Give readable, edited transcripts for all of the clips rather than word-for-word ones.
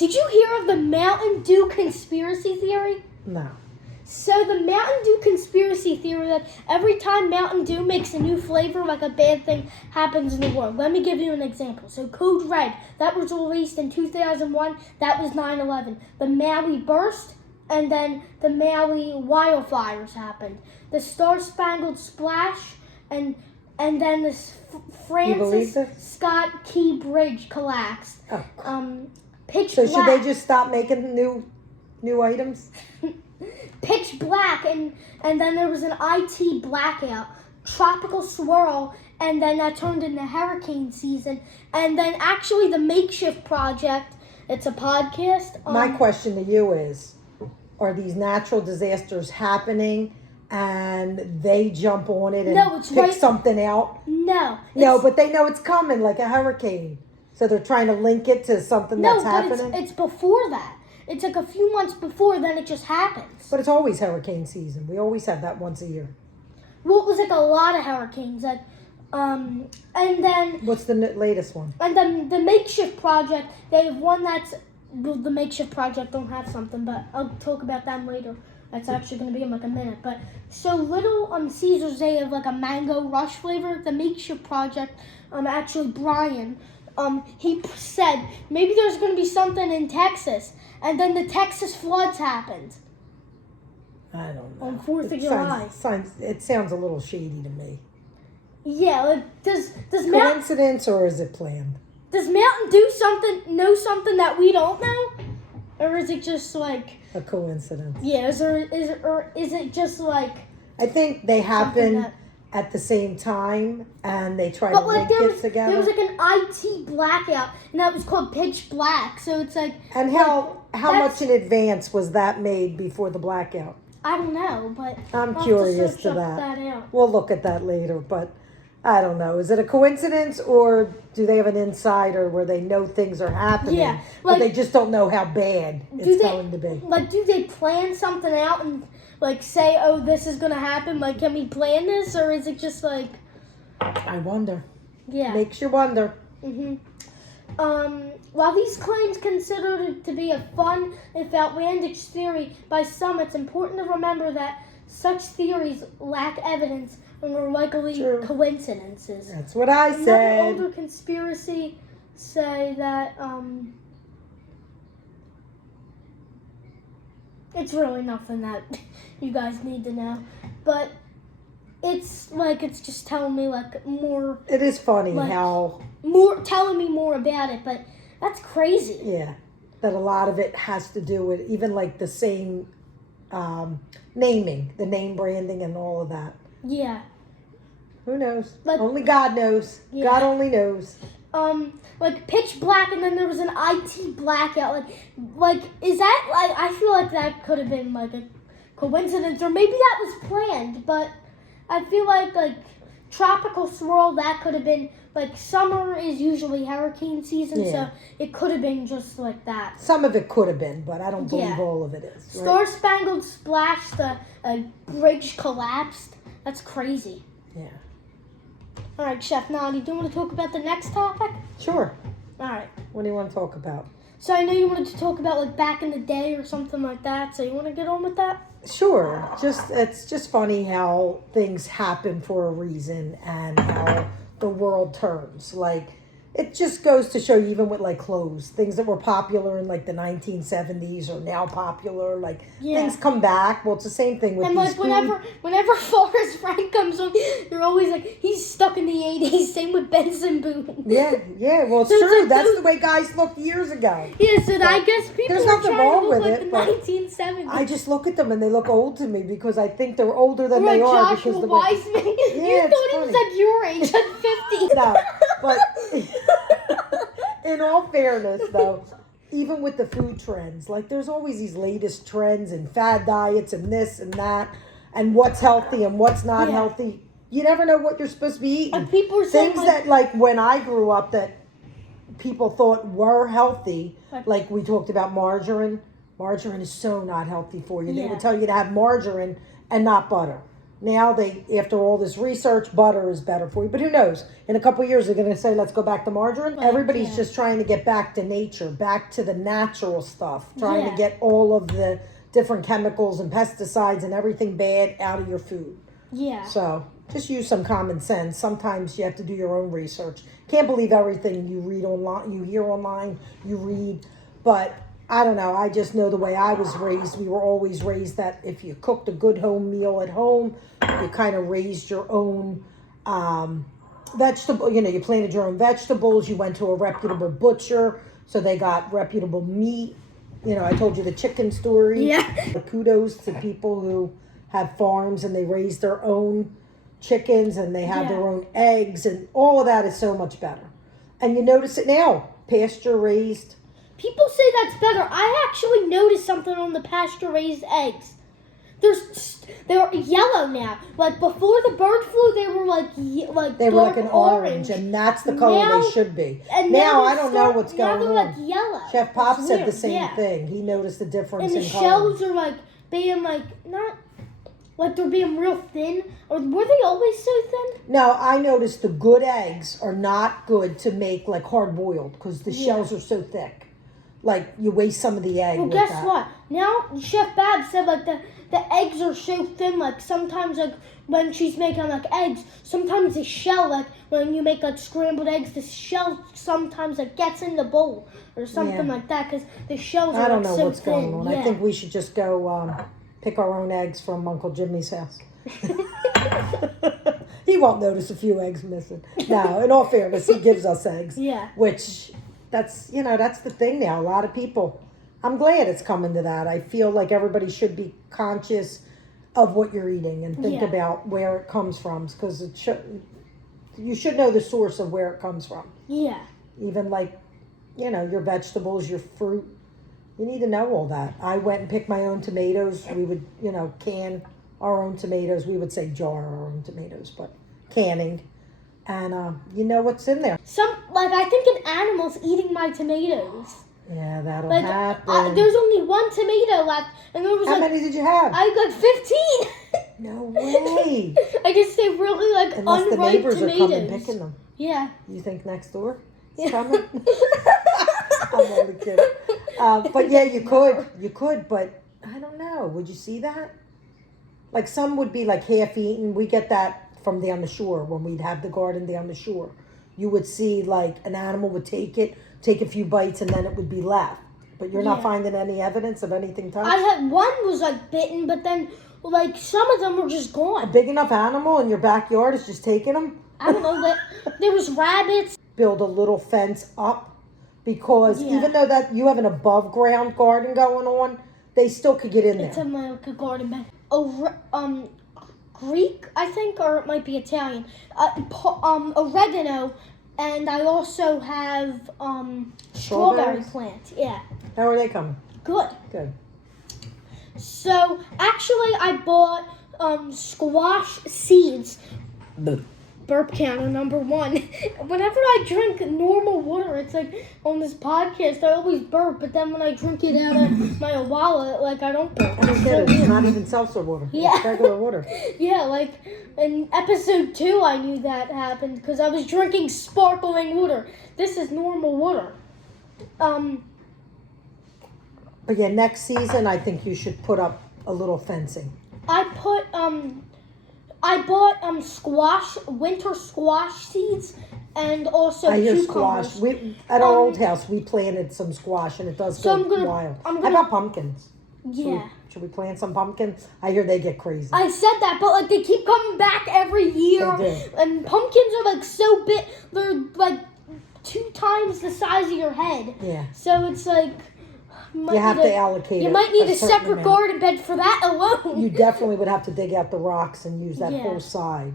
Did you hear of the Mtn Dew Conspiracy Theory? No. So the Mtn Dew Conspiracy Theory that every time Mountain Dew makes a new flavor, like a bad thing happens in the world. Let me give you an example. So Code Red, that was released in 2001. That was 9/11. The Maui burst, and then the Maui wildfires happened. The Star Spangled Splash, and then the Francis Scott Key Bridge collapsed. Oh. Pitch so Black. Should they just stop making new items? Pitch Black, and then there was an IT blackout, tropical swirl, and then that turned into hurricane season. And then actually the Makeshift Project, it's a podcast. My question to you is, are these natural disasters happening and they jump on it and pick something out? No. But they know it's coming, like a hurricane. So they're trying to link it to something that's happening? No, but it's before that. It's like a few months before, then it just happens. But it's always hurricane season. We always have that once a year. Well, it was like a lot of hurricanes. Like, and then... What's the latest one? And then the Makeshift Project, they have one that's... Well, the Makeshift Project don't have something, but I'll talk about them later. That's actually going to be in like a minute. But so Little Caesars, they have like a mango rush flavor. The Makeshift Project, actually Brian, he said maybe there's going to be something in Texas. And then the Texas floods happened. I don't know. On 4th of July. It sounds a little shady to me. Yeah, like, does coincidence or is it planned? Does Mountain Dew know something that we don't know? Or is it just like a coincidence? Yeah, is it just like I think they happen at the same time, and they try to link it together. There was like an IT blackout, and that was called Pitch Black. So it's like... And how much in advance was that made before the blackout? I don't know, but... I'm curious to that. We'll look at that later, but I don't know. Is it a coincidence, or do they have an insider where they know things are happening, but they just don't know how bad it's going to be? Like, do they plan something out and... Like, say, oh, this is going to happen. Like, can we plan this? Or is it just like... I wonder. Yeah. Makes you wonder. Mm-hmm. While these claims considered to be a fun, if outlandish theory by some, it's important to remember that such theories lack evidence and are likely coincidences. That's what I said. Another older conspiracy say that... It's really nothing that you guys need to know. But it's just telling me like more. It is funny how telling me more about it, but that's crazy. Yeah. That a lot of it has to do with even like the same naming, the name branding and all of that. Yeah. Who knows? Only God knows. Yeah. God only knows. Like Pitch Black, and then there was an IT blackout. Like is that like? I feel like that could have been like a coincidence, or maybe that was planned. But I feel like tropical swirl, that could have been like summer is usually hurricane season, so it could have been just like that. Some of it could have been, but I don't believe all of it is. Right? Star Spangled Splash, the bridge collapsed. That's crazy. Yeah. All right, Chef Nadi, do you want to talk about the next topic? Sure. All right. What do you want to talk about? So I know you wanted to talk about like back in the day or something like that. So you want to get on with that? Sure. It's just funny how things happen for a reason and how the world turns. Like, it just goes to show you, even with like clothes, things that were popular in like the 1970s are now popular. Like things come back. Well, it's the same thing with and these whenever Forrest Frank comes on, you're always like, he's stuck in the 80s. Same with Benson Boone. Yeah. Well, it's true. That's the way guys looked years ago. Yeah, so I guess people there's nothing wrong with it. The 1970s. I just look at them and they look old to me because I think they're older than they are. Joshua Wiseman. You thought he was like your age at 50. No, but in all fairness, though, even with the food trends, like there's always these latest trends and fad diets and this and that and what's healthy and what's not healthy. You never know what you're supposed to be eating. And people are saying things that, like when I grew up, that people thought were healthy, like we talked about margarine. Margarine is so not healthy for you. They would tell you to have margarine and not butter. Now after all this research, butter is better for you. But who knows? In a couple of years, they're going to say, let's go back to margarine. Everybody's just trying to get back to nature, back to the natural stuff, trying to get all of the different chemicals and pesticides and everything bad out of your food. Yeah. So just use some common sense. Sometimes you have to do your own research. Can't believe everything you read online, you hear online, you read. But I don't know. I just know the way I was raised. We were always raised that if you cooked a good home meal at home, you kind of raised your own vegetable. You planted your own vegetables. You went to a reputable butcher, so they got reputable meat. I told you the chicken story. Yeah. Kudos to people who have farms and they raise their own chickens and they have their own eggs, and all of that is so much better. And you notice it now, pasture raised. People say that's better. I actually noticed something on the pasture-raised eggs. They're yellow now. Like before the bird flu, they were like they were like an orange, and that's the color now, they should be. And now I don't know what's going on. Now they're like yellow. Chef Pop said the same thing. He noticed the difference and in color. And the shells are like being like not like they're being real thin. Or were they always so thin? No, I noticed the good eggs are not good to make like hard boiled because the shells are so thick. Like you waste some of the egg. Well, guess what? Now Chef Bab said like the eggs are so thin. Like sometimes like when she's making like eggs, sometimes the shell like when you make like scrambled eggs, the shell sometimes like gets in the bowl or something like that because the shells are so thin. I don't know what's going on. I think we should just go pick our own eggs from Uncle Jimmy's house. He won't notice a few eggs missing. No, in all fairness, he gives us eggs. Yeah. Which that's the thing now. A lot of people. I'm glad it's coming to that. I feel like everybody should be conscious of what you're eating and think about where it comes from, because you should know the source of where it comes from. Yeah. Even like, your vegetables, your fruit. You need to know all that. I went and picked my own tomatoes. We would, can our own tomatoes. We would say jar our own tomatoes, but canning. And you know what's in there. I think an animal's eating my tomatoes. Yeah, that'll happen. There's only one tomato left, and there was How many did you have? I got 15. No way. I guess they really unless unripe the neighbors tomatoes. are coming picking them. Yeah. You think next door is coming? I'm only kidding. But yeah, you could, but I don't know. Would you see that? Like some would be like half eaten. We get that from down the shore when we'd have the garden down the shore. You would see like an animal would take a few bites, and then it would be left. But you're not finding any evidence of anything touched? I had one was bitten, but then some of them were just gone. A big enough animal in your backyard is just taking them? I don't know. There was rabbits. Build a little fence up, because even though that you have an above ground garden going on, they still could get in there. It's in a garden bed. Greek, I think, or it might be Italian. Oregano, and I also have strawberry plant. Yeah. How are they coming? Good. Good. So actually, I bought squash seeds. Burp counter number 1. Whenever I drink normal water, it's like on this podcast, I always burp, but then when I drink it out of my wallet, I don't burp. I don't get it. It's not even seltzer water. Yeah. It's regular water. Yeah, in episode 2, I knew that happened because I was drinking sparkling water. This is normal water. But yeah, next season, I think you should put up a little fencing. I bought winter squash seeds, and also cucumbers. Squash. At our old house, we planted some squash, and it does go wild. I got pumpkins. Yeah. Should we plant some pumpkins? I hear they get crazy. I said that, but they keep coming back every year. They do. And pumpkins are so big; they're 2 times the size of your head. Yeah. So it's you have to allocate. You might need a separate garden bed for that alone. You definitely would have to dig out the rocks and use that whole side.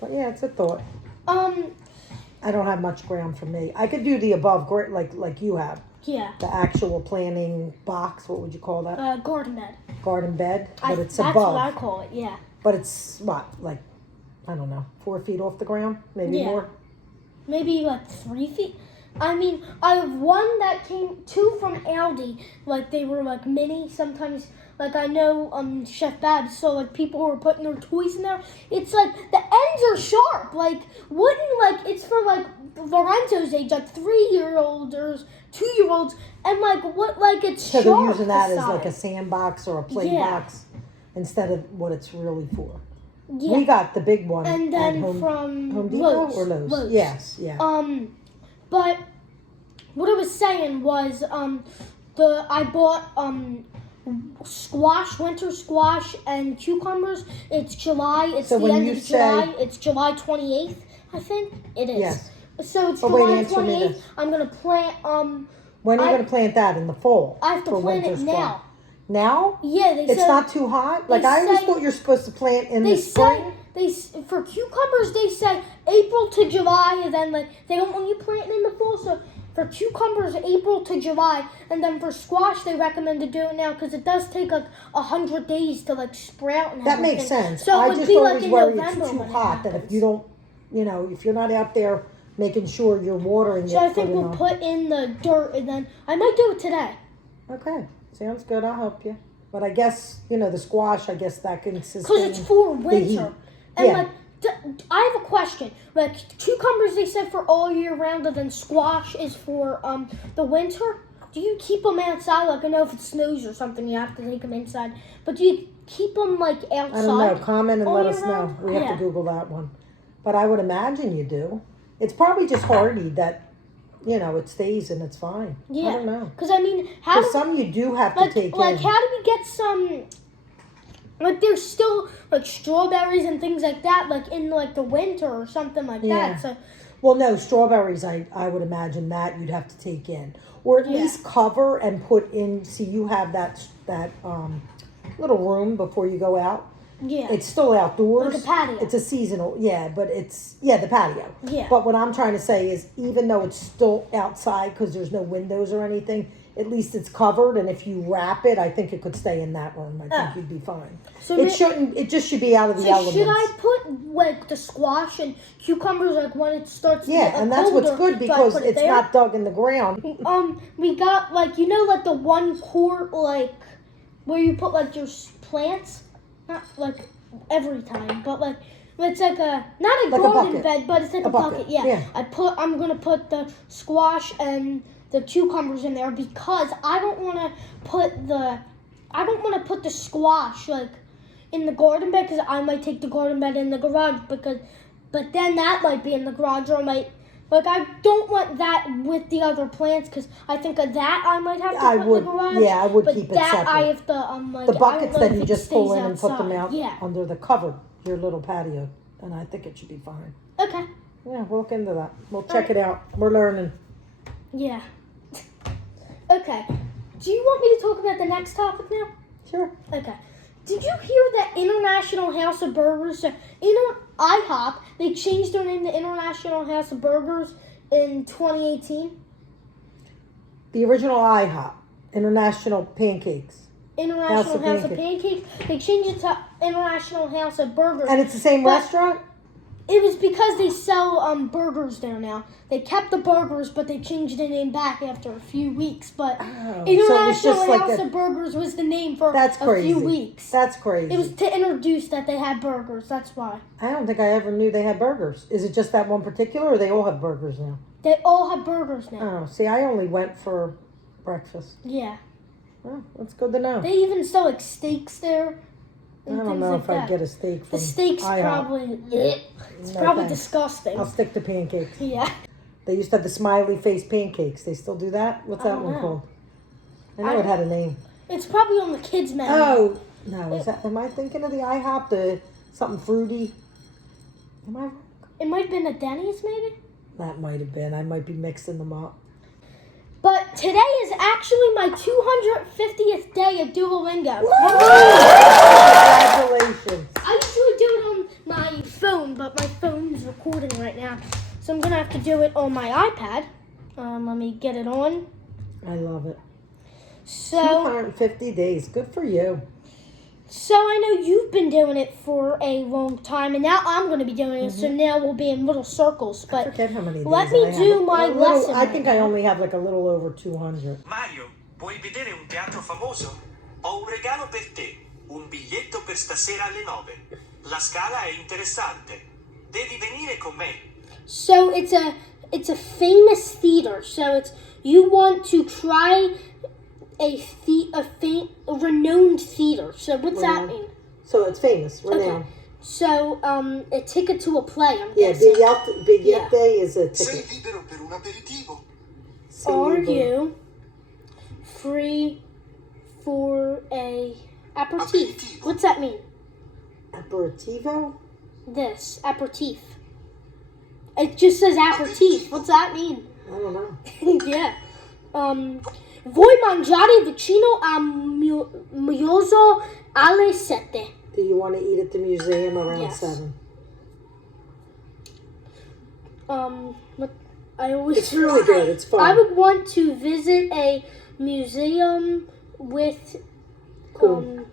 But yeah, it's a thought. I don't have much ground for me. I could do the above, like you have. Yeah. The actual planting box. What would you call that? Garden bed. Garden bed, but it's above. That's what I call it. Yeah. But it's I don't know, 4 feet off the ground, maybe more. Maybe 3 feet. I mean, I have one that came, two from Aldi. Like, they were, like, mini. Sometimes, like, I know Chef Babs, so, like, people who are putting their toys in there. It's, like, the ends are sharp. Like, wouldn't, like, it's for, like, Lorenzo's age, like, 3-year-olds or 2-year-olds. And, like, what, like, it's So sharp. they're using that as beside. like a sandbox or a play box instead of what it's really for. Yeah. We got the big one And then at from Home Depot Lowe's. or Lowe's? Lowe's. Yes, yeah. But what I was saying was, I bought squash, winter squash, and cucumbers. It's July. It's So the when end you of July. It's July 28th, I think it is. Yes. So it's Oh, wait, July answer me 28th. this. I'm gonna plant. When are you going to plant that? In the fall? I have to for plant winter it now. squash? Now? Yeah, they It's said not too hot? Like, they I always say- thought you're supposed to plant in the they spring. say for cucumbers they say April to July, and then like they don't want you planting in the fall. So for cucumbers, April to July, and then for squash they recommend to do it now because it does take like 100 days to like sprout and That everything. makes sense. So I it would just be always like in worry November it's too when it hot that if happens. you don't, if you're not out there making sure you're watering So it. I think for, we'll put in the dirt, and then I might do it today. Okay, sounds good. I'll help you. But I guess, the squash, I guess that can sustain Because it's for the winter. heat. And Yeah. like, I have a question. Like, cucumbers they said for all year round, and then squash is for the winter. Do you keep them outside? Like, I know if it snows or something, you have to take them inside. But do you keep them like outside? I don't know. Comment and all let year us know. round? We have Yeah. to Google that one. But I would imagine you do. It's probably just hardy that, it stays and it's fine. Yeah. I don't know. Because I mean, how Because do some you do have to like take like in. how do we get some? Like there's still like strawberries and things like that, like in like the winter or something like Yeah. that. So Well, no, strawberries, I would imagine that you'd have to take in. Or at Yeah. least cover and put in, see you have that little room before you go out. yeah, It's still outdoors. Like a patio. It's a seasonal, but the patio. Yeah. But what I'm trying to say is even though it's still outside because there's no windows or anything, at least it's covered. And if you wrap it, I think it could stay in that room. I think you'd be fine. So It just should be out of the So elements. should I put like the squash and cucumbers like when it starts to Yeah, get and that's what's colder, good so I because put it it's there? not dug in the ground. We got like like the 1 quart like where you put like your plants, not like every time, but like it's like a not a Like a garden bucket. bed, but it's like a bucket. Yeah. yeah. I'm gonna put the squash and the cucumbers in there because I don't want to put the squash like in the garden bed because I might take the garden bed in the garage but then that might be in the garage or I might like I don't want that with the other plants because I think of that I might have to I put would, in the garage. yeah, I would but keep it that separate. I have to like The I don't buckets know then if you it just pull stays in and put them outside. out Yeah. under the cover, your little patio, and I think it should be fine. Okay. Yeah, we'll look into that. We'll check it out. We're learning. Yeah. Okay. Do you want me to talk about the next topic now? Sure. Okay. Did you hear that International House of Burgers, IHOP, they changed their name to International House of Burgers in 2018? The original IHOP, International Pancakes. International House of Pancakes. They changed it to International House of Burgers. And it's the same But- restaurant? It was because they sell burgers there now. They kept the burgers, but they changed the name back after a few weeks. But So it was International just like House a, of Burgers was the name for that's a crazy. few weeks. That's crazy. It was to introduce that they had burgers. That's why. I don't think I ever knew they had burgers. Is it just that one particular or they all have burgers now? They all have burgers now. Oh, see, I only went for breakfast. Yeah. Oh, that's good to know. They even sell like steaks there. I And don't things know like if that. I'd get a steak from The steak's IHOP. probably it's No, probably thanks. disgusting. I'll stick to pancakes. Yeah. They used to have the smiley face pancakes. They still do that? What's I that don't one know. called? I know it had a name. It's probably on the kids menu. Oh, no. Am I thinking of the IHOP? The something fruity? Am I wrong? It might have been a Denny's maybe. That might have been. I might be mixing them up. But today is actually my 250th day of Duolingo. Congratulations. I usually do it on my phone, but my phone is recording right now. So I'm going to have to do it on my iPad. Let me get it on. I love it. So, 250 days. Good for you. So I know you've been doing it for a long time, and now I'm going to be doing it. So now we'll be in little circles. I But forget how many days let me I have. do my lesson. I think I only have like a little over 200. Mario, vuoi vedere un teatro famoso? Ho un regalo per te, un biglietto per stasera alle 9. La Scala è interessante. Devi venire con me. So it's a famous theater. So it's you want to try a renowned theater. So what's that mean? So it's famous, renowned. Okay. So a ticket to a play. I'm Yeah, guessing. bigliette is a Sei ticket. libero per un aperitivo? Are you free for a aperitif? Aperitivo. What's that mean? Aperitivo? This aperitif. It just says aperitif. What's that mean? I don't know. Yeah. Vuoi mangiare vicino a Mioso alle 7? Do you want to eat at the museum around Yes. 7? What I always It's really good. It's fun. I would want to visit a museum with Cool.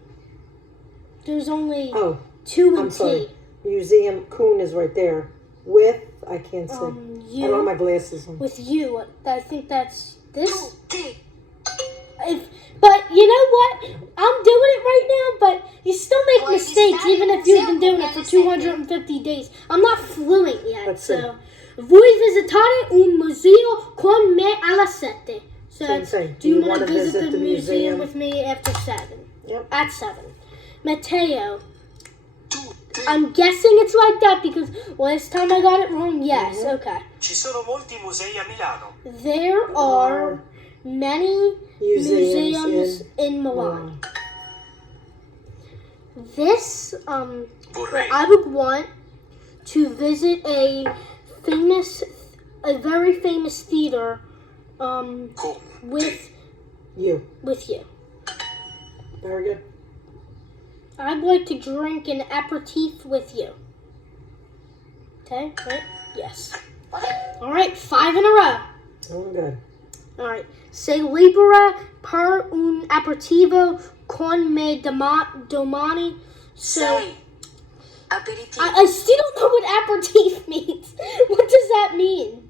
there's only Oh, 2 I'm and sorry. T. Museum Coon is right there. With, I can't see. I You don't have my glasses on. with you. I think that's this. Tutti. But you know what? I'm doing it right now, but you still make mistakes even if you've been doing it for 250 days. I'm not fluent yet, Let's so. Vuoi visitare un museo con me alla 7? So, Same thing. do you want to visit the museum with me after 7? Yep. At 7. Matteo. Tutti. I'm guessing it's like that because last time I got it wrong. Yes, okay. Ci sono molti musei a Milano. There are many museums in Milan. This, Vorrei. I would want to visit a very famous theater, Con with You. you. Very good. I'd like to drink an aperitif with you. Okay, right? Yes. All right, 5 in a row. Doing good. All right. Sei libera per un aperitivo con me domani. So, Sei. Aperitivo. I still don't know what aperitif means. What does that mean?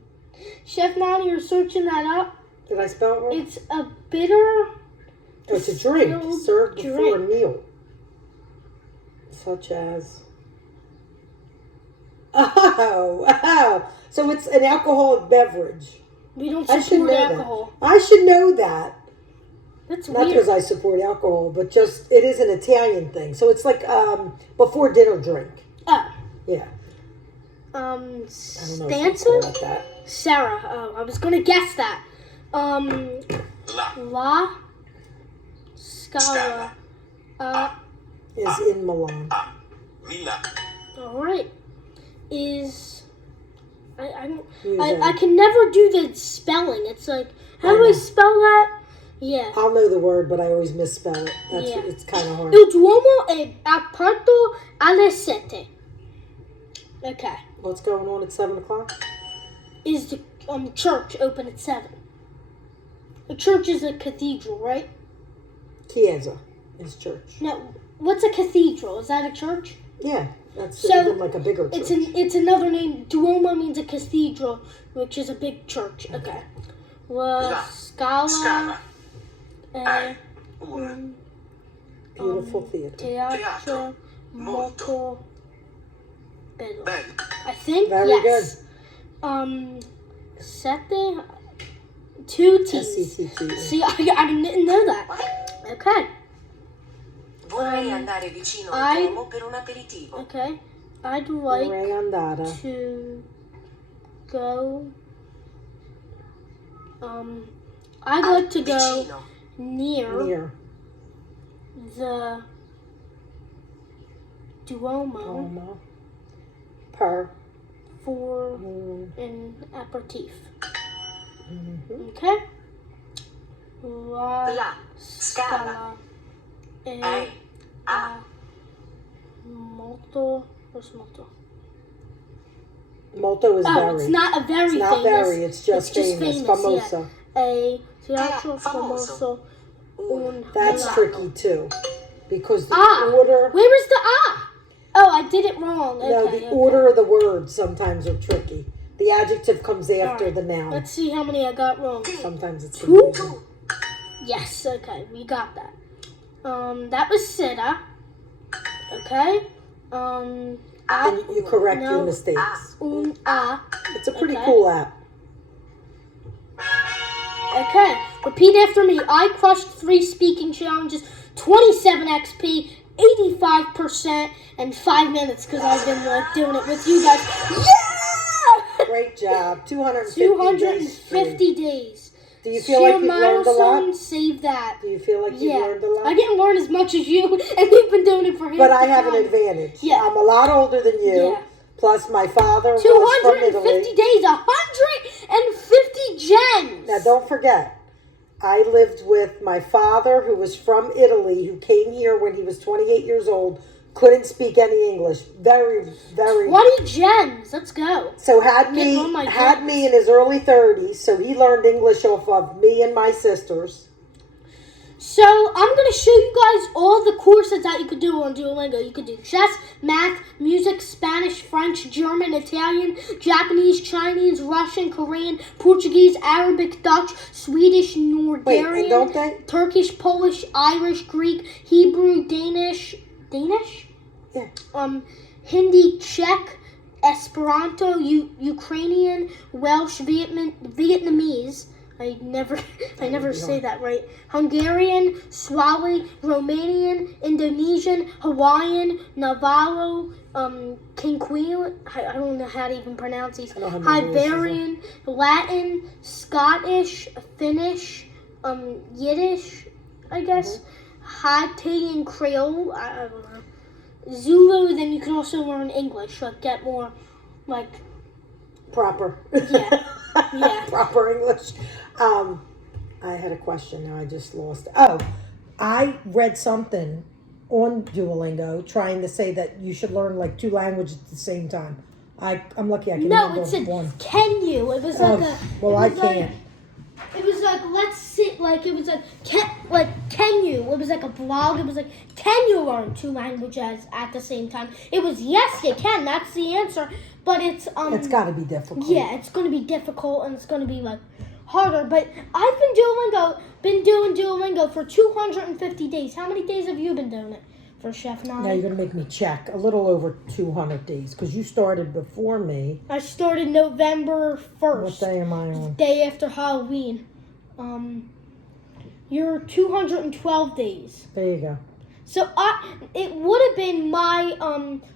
Chef Nani, you're searching that up. Did I spell it wrong? It's a bitter. Oh, it's a drink distilled served before a drink. meal. Such as... Oh. So it's an alcoholic beverage. We don't I should support know alcohol. that. I should know that. That's Not weird. because I support alcohol, but just it is an Italian thing. So it's like before dinner drink. Oh. Yeah. I don't know if you call Stanza? it that. Sarah. Oh, I was gonna guess that. La. La Scala. Is in Milan. Villa. All right. Is I Museum. can never do the spelling. It's like how do I spell that? Yeah. I'll know the word, but I always misspell it. That's Yeah. It's kind of hard. Il Duomo è aperto alle 7. Okay. What's going on at 7 o'clock? Is the church open at 7? A church is a cathedral, right? Chiesa is church. No. What's a cathedral? Is that a church? Yeah, that's So, even like a bigger church. It's another name. Duomo means a cathedral, which is a big church. Okay. La Scala Scala. è Un. Beautiful theater. teatro molto bello. Bello. I think Very yes. Sette, 2 T's. S-E-T-T-E. See, I didn't know that. Okay. Vorrei andare vicino I- al Duomo per un aperitivo. Okay. I'd like Vorrei andare. to go. I'd like to go Vicino. near the Duomo Como. Per. for Mm, an aperitif. mhm. Okay? La La Scala è a molto. Where's molto? Molto is Oh, very. it's not a very It's not famous. very, it's just famous. Yeah. Famosa. A teatro Famoso. famoso. Un That's Milano. tricky too. because the order. Where is the ah? Oh, I did it wrong. No, Okay, the order of the words sometimes are tricky. The adjective comes after the noun. Let's see how many I got wrong. Sometimes it's 2. Yes. Okay, we got that. That was Sita. Okay. And you correct your mistakes. It's a pretty cool app. Okay, repeat after me. I crushed 3 speaking challenges, 27 XP, 85%, and 5 minutes because I've been doing it with you guys. Yeah! Great job. 250 days. Do you feel like you've learned a lot? Save that. Do you feel like you've learned a lot? I didn't learn as much as you, and you've been doing it for him. But I have an advantage. Yeah. I'm a lot older than you. Yeah. Plus, my father was from Italy. 250 days, 150 gems. Now, don't forget, I lived with my father, who was from Italy, who came here when he was 28 years old, couldn't speak any English. Very, very. 20 gems. Let's go. So had me in his early 30s. So he learned English off of me and my sisters. So I'm going to show you guys all the courses that you could do on Duolingo. You could do chess, math, music, Spanish, French, German, Italian, Japanese, Chinese, Russian, Korean, Portuguese, Arabic, Dutch, Swedish, Norwegian, Turkish, Polish, Irish, Greek, Hebrew, Danish, Yeah. Hindi, Czech, Esperanto, Ukrainian, Welsh, Vietnamese. I never say that right. Hungarian, Swahili, Romanian, Indonesian, Hawaiian, Navajo, Quinquil, I don't know how to even pronounce these. Hungarian, Latin, Scottish, Finnish, Yiddish, I guess. Haitian Creole, I don't know. Zulu, then you can also learn English, like get more, like... Proper. Yeah. Yeah. Proper English. I had a question, now I just lost. Oh, I read something on Duolingo trying to say that you should learn like 2 languages at the same time. I'm lucky I can handle one. No, can you? It was like Well, I can't. It was like, let's see, like, it was like, can you? It was like a blog. It was like, can you learn 2 languages at the same time? It was, yes, you can. That's the answer. But it's got to be difficult. Yeah, it's going to be difficult, and it's going to be, like, harder. But I've been doing Duolingo for 250 days. How many days have you been doing it for, Chef Nine? Now you're going to make me check. A little over 200 days, because you started before me. I started November 1st. What day am I on? Day after Halloween. You're 212 days. There you go. So it would have been my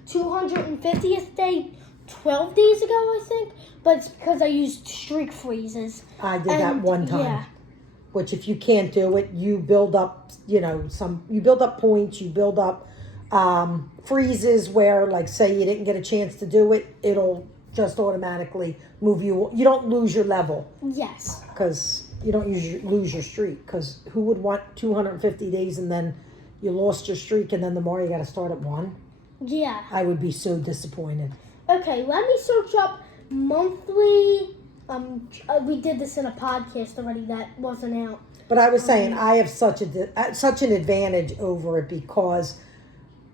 250th day 12 days ago, I think. But it's because I used streak freezes. I did that one time. Yeah. Which, if you can't do it, you build up, you build up points, you build up freezes where, like, say you didn't get a chance to do it, it'll just automatically move you. You don't lose your level. Yes. Because you don't lose your streak. Because who would want 250 days and then you lost your streak and then tomorrow you got to start at 1? Yeah. I would be so disappointed. Okay, let me search up monthly. We did this in a podcast already that wasn't out. But I was saying I have such an advantage over it because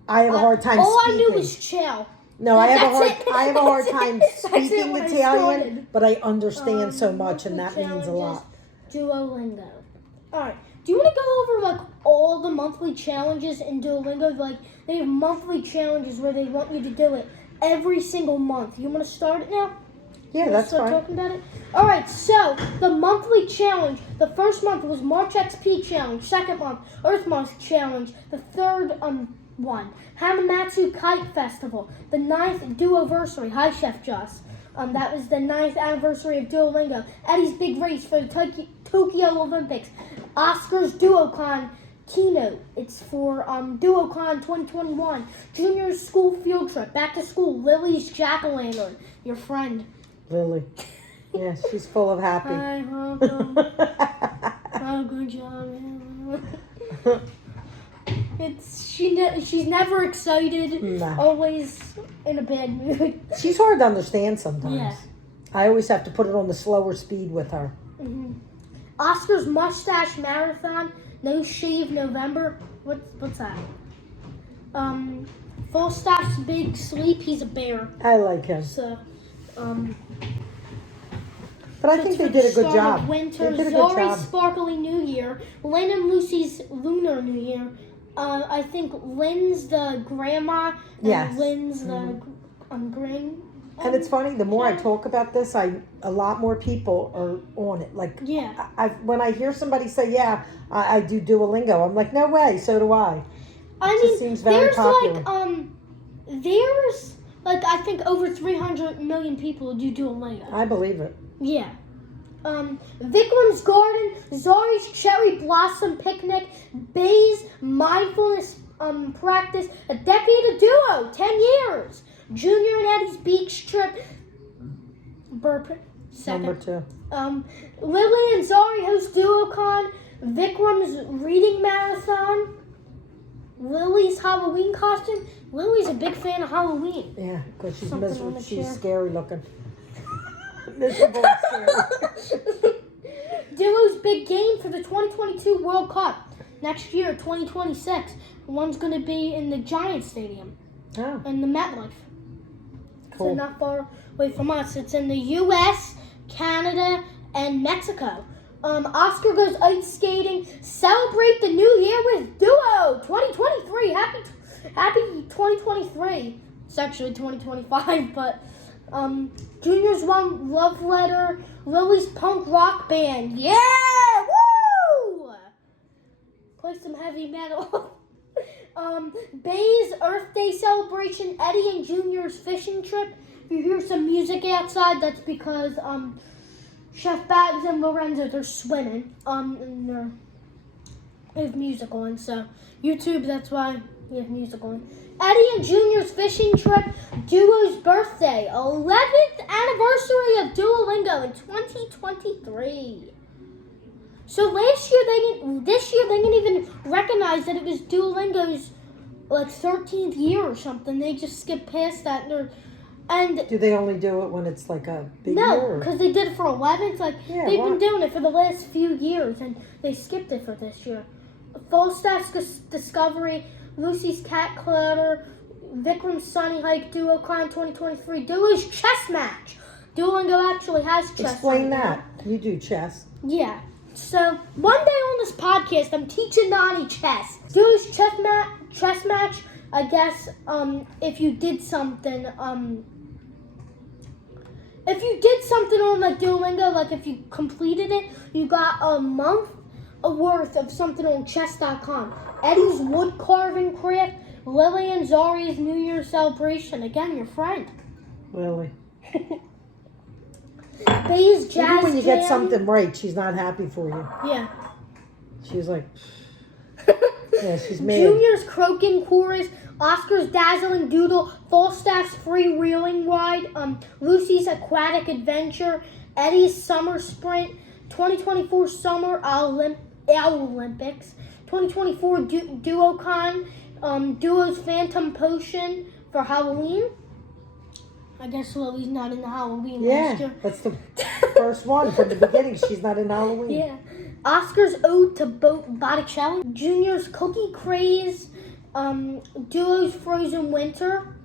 I have a hard time all speaking. I knew was chill. No, I have a hard That's time it. speaking Italian, but I understand so much, and that means a lot. Duolingo. All right. Do you want to go over like all the monthly challenges in Duolingo? Like they have monthly challenges where they want you to do it every single month. You want to start it now? Yeah, that's fine. Talking about it. All right. So the monthly challenge. The first month was March XP challenge. Second month Earth Month challenge. The third one Hamamatsu Kite Festival. The 9th Duoversary. Hi, Chef Joss. That was the 9th anniversary of Duolingo. Eddie's Big Race for the Tokyo Olympics. Oscar's Duocon keynote. It's for Duocon 2021. Junior school field trip. Back to school. Lily's Jack-o'-lantern. Your friend. Lily. Yeah, she's full of happy. Hi, oh, good job. She's never excited. Nah. Always in a bad mood. She's hard to understand sometimes. Yeah. I always have to put it on the slower speed with her. Mm-hmm. Oscar's Mustache Marathon. No Shave November. What's that? Falstaff's big sleep. He's a bear. I like him. So, But I think they did a good job. Winter, They did a good Zori's job. Sparkly New Year, Lynn and Lucy's Lunar New Year. I think Lynn's the grandma, and Yes. Lynn's the grand. And it's funny, the more I talk about this, a lot more people are on it. Like, Yeah. when I hear somebody say, yeah, I do Duolingo, I'm like, no way, so do I. I It just seems very popular. There's I think over 300 million people who do Duolingo. I believe it. Yeah. Vikram's Garden, Zari's Cherry Blossom Picnic, Bay's Mindfulness Practice, A Decade of Duo, 10 years. Junior and Eddie's Beach Trip, Burp, second. Number 2. Lily and Zari host DuoCon, Vikram's Reading Marathon, Lily's Halloween costume. Lily's a big fan of Halloween. Yeah, because she's Something miserable. on the She's chair. scary looking. Miserable and scary. Duo's big game for the 2022 World Cup. Next year, 2026. One's going to be in the Giants Stadium, Oh, in the MetLife. So cool. not far away from us. It's in the U.S., Canada, and Mexico. Oscar goes ice skating. Celebrate the new year with Duo 2023. Happy 2023. It's actually 2025, but Junior's won Love Letter. Lily's punk rock band. Yeah! Woo! Play some heavy metal. Bay's Earth Day celebration. Eddie and Junior's fishing trip. If you hear some music outside, that's because Chef Babs and Lorenzo, they're swimming. And they have music on, so YouTube, that's why we have music on. Eddie and Junior's fishing trip, Duo's birthday, 11th anniversary of Duolingo in 2023. So this year they didn't even recognize that it was Duolingo's 13th year or something. They just skipped past that. Do they only do it when it's like a big year? No, or- because they did it for 11th. Yeah, They've why- been doing it for the last few years, and they skipped it for this year. Falstaff's Discovery, Lucy's Cat Clutter, Vikram's Sunny Hike, DuoCon 2023, Duo's chess match. Duolingo actually has chess. Explain right now. that. You do chess. Yeah. So one day on this podcast, I'm teaching Nani chess. Duo's chess match. I guess if you did something on Duolingo, if you completed it, you got a month worth of something on chess.com. Eddie's wood carving craft, Lily and Zari's New Year's celebration. Again, your friend. Really. Bay's jazz Even when you get jam. something right, she's not happy for you. Yeah. She's like, yeah, she's mad. Junior's croaking chorus, Oscar's dazzling doodle, Falstaff's freewheeling ride, Lucy's aquatic adventure, Eddie's summer sprint, 2024 summer Olympics, 2024 DuoCon, Duo's Phantom Potion for Halloween. I guess Lily's not in the Halloween last Yeah, year. that's the first one from the beginning. She's not in Halloween. Yeah. Oscar's Ode to Botticelli. Junior's Cookie Craze. Duo's Frozen Winter.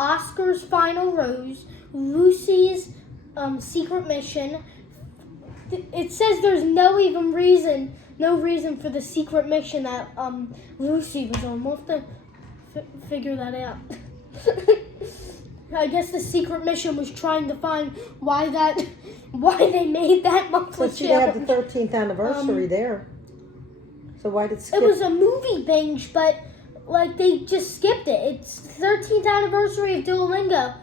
Oscar's Final Rose. Lucy's Secret Mission. It says there's no reason for the secret mission that Lucy was on. We'll have to figure that out. I guess the secret mission was trying to find why they made that monthly So she had challenge. the 13th anniversary there. So why did skip? It was a movie binge, but they just skipped it. It's 13th anniversary of Duolingo.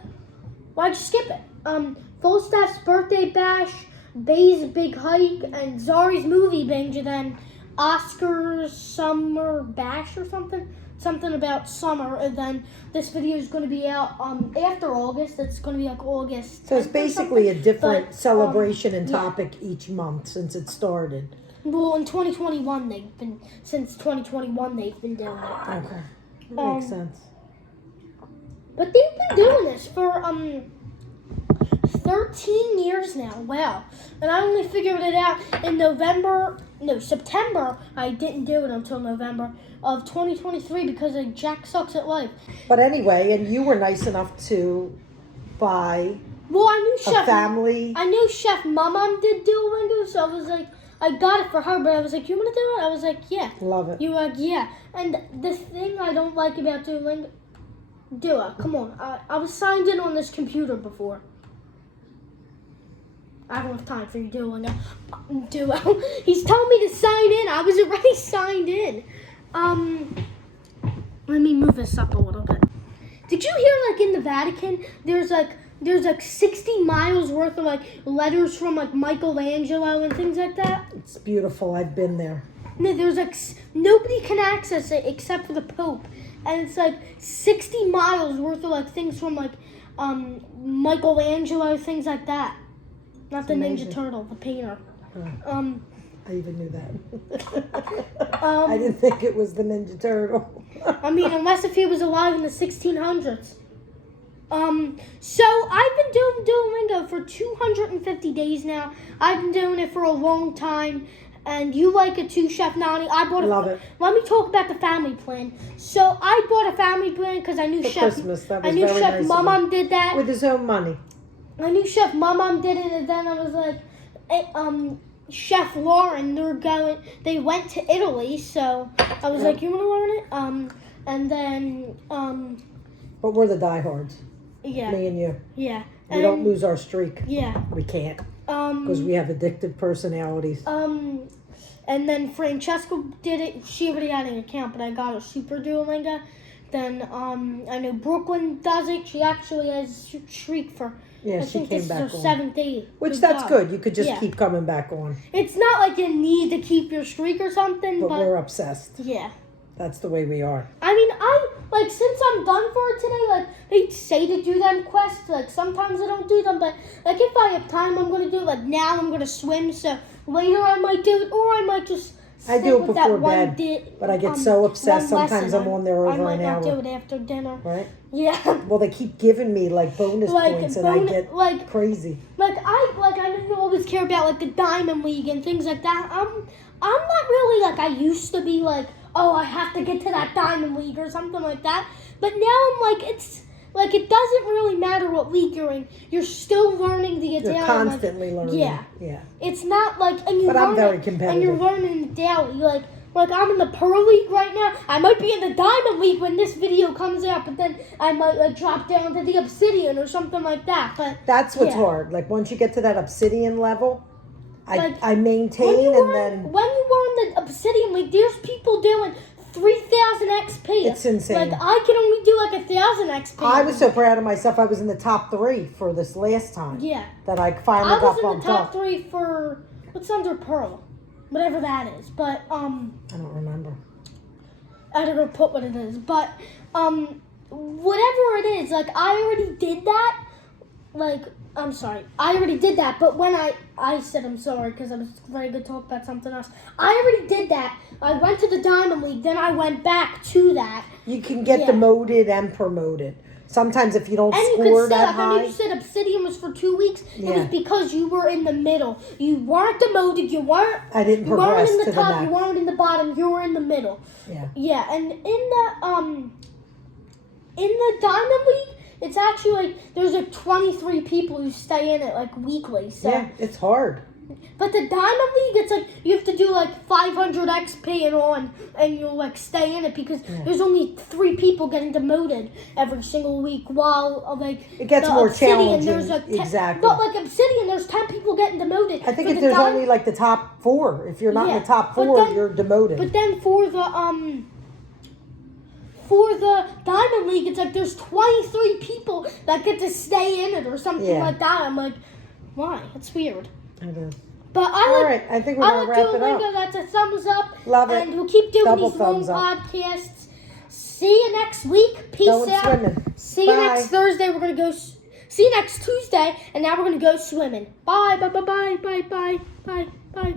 Why'd you skip it? Falstaff's birthday bash, Bay's big hike, and Zari's movie binge, and then Oscar's summer bash or something. Something about summer, and then this video is going to be out after August. It's going to be August. So it's 10th or basically a something. different But, celebration and yeah. topic each month since it started. Well, in 2021 since 2021 they've been doing it. Okay, makes sense. But they've been doing this for 13 years now. Wow. And I only figured it out in September. I didn't do it until November of 2023 because Jack sucks at life. But anyway, and you were nice enough to buy Well, I knew Chef Mom did Duolingo, so I was like, I got it for her, but I was like, you want to do it? I was like, yeah. Love it. You were like, yeah. And the thing I don't like about Duolingo, come on. I was signed in on this computer before. I don't have time for you, Duolingo. Duo. He's telling me to sign in. I was already signed in. Let me move this up a little bit. Did you hear, like, in the Vatican, there's 60 miles worth of, like, letters from, like, Michelangelo and things like that? It's beautiful. I've been there. No, there's, like, nobody can access it except for the Pope. And it's, like, 60 miles worth of, like, things from, like, Michelangelo, things like that. Not the Ninja Turtle, the painter. I even knew that. I didn't think it was the Ninja Turtle. I mean, unless if he was alive in the 1600s. So I've been doing Duolingo for 250 days now. I've been doing it for a long time. And you like it too, Chef Nani. Love it. Let me talk about the family plan. So I bought a family plan because I knew Christmas. That was I knew very Chef nice Mom did that. With his own money. I knew Chef Mom did it, and then I was like, Chef Lauren, they went to Italy, so I was like, you want to learn it? And then, But we're the diehards. yeah. Me and you. Yeah. We don't lose our streak. Yeah. We can't. Because we have addictive personalities. And then Francesca did it. She already had an account, but I got a Super Duolingo. Then, I know Brooklyn does it. She actually has a streak for... Yeah, I she think came this back is her on. 7th day. Which Good that's job. good. You could just Yeah. keep coming back on. It's not like you need to keep your streak or something, But but we're obsessed. yeah. That's the way we are. I mean, since I'm done for it today, like, they say to do them quests, like, sometimes I don't do them, but, like, if I have time, I'm going to do it. Like, now I'm going to swim, so later I might do it, or I might just I do it with that before one bed, but I get so obsessed. one Sometimes lesson. I'm on there over I might an not hour. do it after dinner. Right? Yeah. Well, they keep giving me, like, bonus points, and I get crazy. I know you always care about, like, the Diamond League and things like that. I'm not really, like, I used to be, like, oh, I have to get to that Diamond League or something like that. But now I'm like, it's, like, it doesn't really matter what league you're in. You're still learning the Italian. You're constantly learning. Yeah. Yeah. It's not, like, and you But I'm very competitive. And you're learning daily. Like, I'm in the Pearl League right now. I might be in the Diamond League when this video comes out, but then I might, like, drop down to the Obsidian or something like that. But that's what's hard. Like, once you get to that Obsidian level, I maintain when you and then... When you were in the Obsidian League, there's people doing 3,000 XP. It's insane. Like, I can only do, like, 1,000 XP. I was so proud of myself. I was in the top 3 for this last time. Yeah. That I finally got bumped up. I was in the top 3 for, what's under Pearl? Whatever that is. But, I don't remember. I don't know put what it is. But, whatever it is, like, I already did that. Like, I'm sorry. I already did that, but when I said I'm sorry because I was ready to talk about something else. I already did that. I went to the Diamond League, then I went back to that. You can get demoted and promoted. Sometimes if you don't score that high. And you said Obsidian was for 2 weeks. It was because you were in the middle. You weren't demoted. You weren't. I didn't progress in the to top. the next. You weren't in the bottom. You were in the middle. Yeah. Yeah, and in the Diamond League, it's actually like there's like 23 people who stay in it like weekly. So. Yeah, it's hard. But the Diamond League, it's like you have to do like 500 XP and on, and you'll like stay in it because there's only 3 people getting demoted every single week. While like it gets the more Obsidian, challenging. there's like 10, exactly. But like Obsidian, there's 10 people getting demoted. I think if there's only like the top 4. If you're not in the top 4, you're demoted. But then for the Diamond League, it's like there's 23 people that get to stay in it or something like that. I'm like, why? It's weird. It is. But All right, I think we're going to wrap it up. That's a thumbs up. Love it. And we'll keep doing Double these long thumbs up. podcasts. See you next week. Peace Going out. swimming. See you Bye. next Thursday. We're going to go. See you next Tuesday. And now we're going to go swimming. Bye, bye, bye, bye, bye, bye, bye.